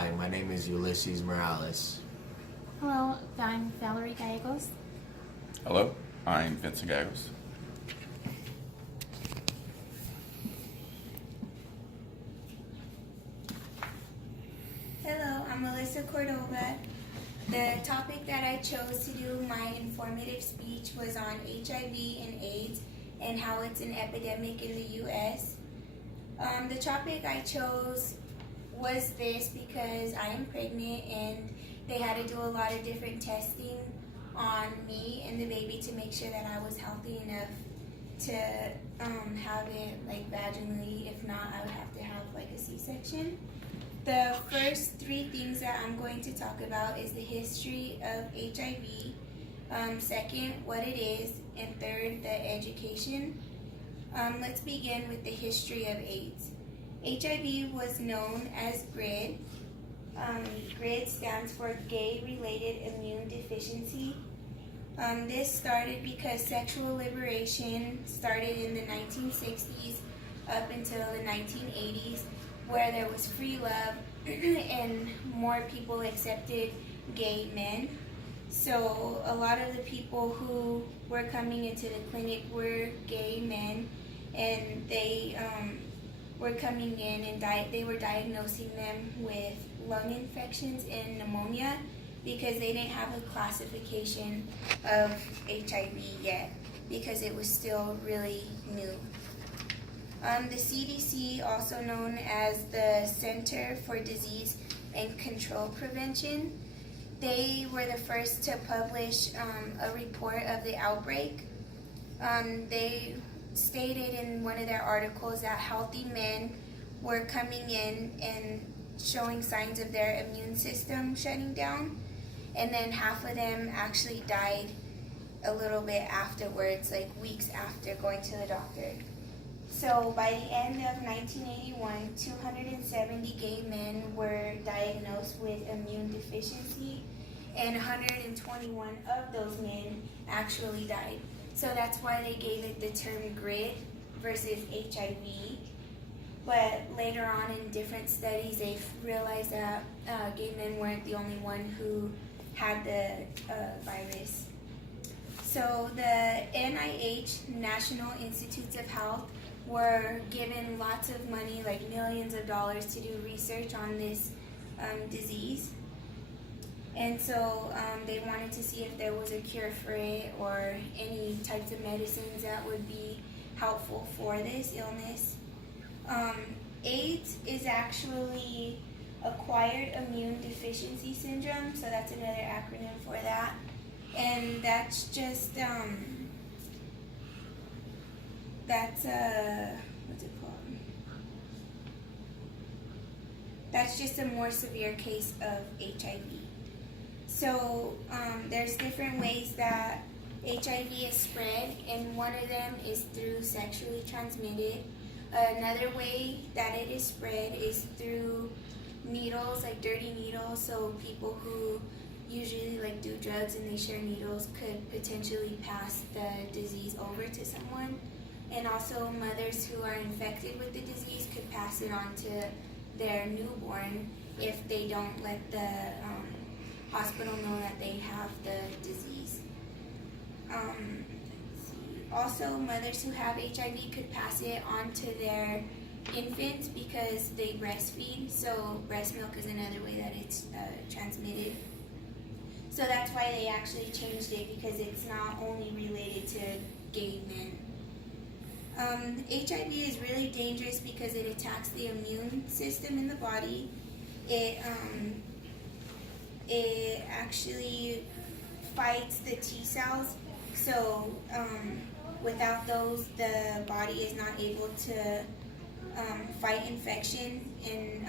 Hi, my name is Ulysses Morales. Hello, I'm Valerie Gallegos. Hello, I'm Vincent Gallegos. Hello, I'm Melissa Cordova. The topic that I chose to do my informative speech was on HIV and AIDS and how it's an epidemic in the U.S. The topic I chose was this because I am pregnant and they had to do a lot of different testing on me and the baby to make sure that I was healthy enough to have it like vaginally. If not, I would have to have like a C-section. The first three things that I'm going to talk about is the history of HIV, second, what it is, and third, the education. Let's begin with the history of AIDS. HIV was known as GRID. GRID stands for Gay-Related Immune Deficiency. This started because sexual liberation started in the 1960s up until the 1980s, where there was free love and more people accepted gay men. So a lot of the people who were coming into the clinic were gay men, and they were coming in and they were diagnosing them with lung infections and pneumonia because they didn't have a classification of HIV yet because it was still really new. The CDC, also known as the Center for Disease and Control Prevention, they were the first to publish a report of the outbreak. They stated in one of their articles that healthy men were coming in and showing signs of their immune system shutting down, and then half of them actually died a little bit afterwards, like weeks after going to the doctor. So by the end of 1981, 270 gay men were diagnosed with immune deficiency, and 121 of those men actually died. So that's why they gave it the term GRID versus HIV. But later on in different studies, they've realized that gay men weren't the only one who had the virus. So the NIH, National Institutes of Health, were given lots of money, like millions of dollars, to do research on this disease. And so they wanted to see if there was a cure for it or any types of medicines that would be helpful for this illness. AIDS is actually acquired immune deficiency syndrome, so that's another acronym for that. And that's just what's it called? That's just a more severe case of HIV. So there's different ways that HIV is spread, and one of them is through sexually transmitted. Another way that it is spread is through needles, like dirty needles. So people who usually like do drugs and they share needles could potentially pass the disease over to someone. And also mothers who are infected with the disease could pass it on to their newborn if they don't let the hospital know that they have the disease. Also, mothers who have HIV could pass it on to their infants because they breastfeed, so breast milk is another way that it's transmitted. So that's why they actually changed it, because it's not only related to gay men. HIV is really dangerous because it attacks the immune system in the body. It actually fights the T cells. So without those, the body is not able to fight infection, and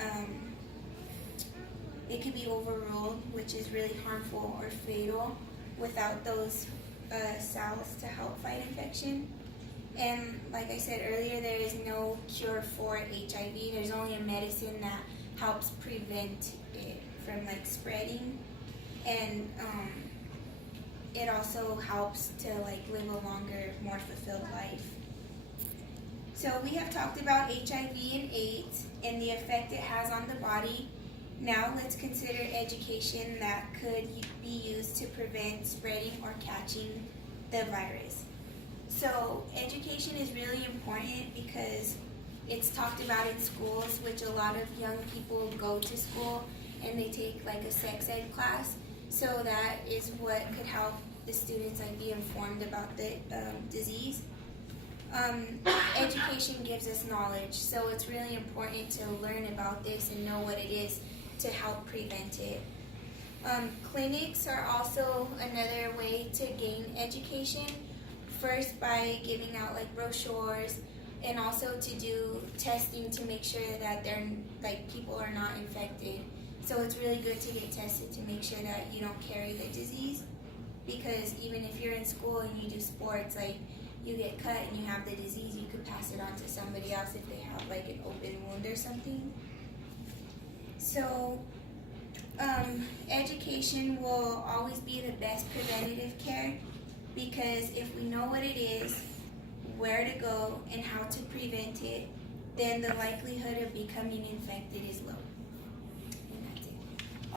it could be overruled, which is really harmful or fatal without those cells to help fight infection. And like I said earlier, there is no cure for HIV. There's only a medicine that helps prevent it from like spreading, and it also helps to like live a longer, more fulfilled life. So we have talked about HIV and AIDS and the effect it has on the body. Now let's consider education that could be used to prevent spreading or catching the virus. So education is really important because it's talked about in schools, which a lot of young people go to school and they take like a sex ed class. So that is what could help the students like be informed about the disease. Education gives us knowledge, so it's really important to learn about this and know what it is to help prevent it. Clinics are also another way to gain education. First, by giving out like brochures, and also to do testing to make sure that people are not infected. So it's really good to get tested to make sure that you don't carry the disease, because even if you're in school and you do sports, like you get cut and you have the disease, you could pass it on to somebody else if they have like an open wound or something. So education will always be the best preventative care, because if we know what it is, where to go, and how to prevent it, then the likelihood of becoming infected is low.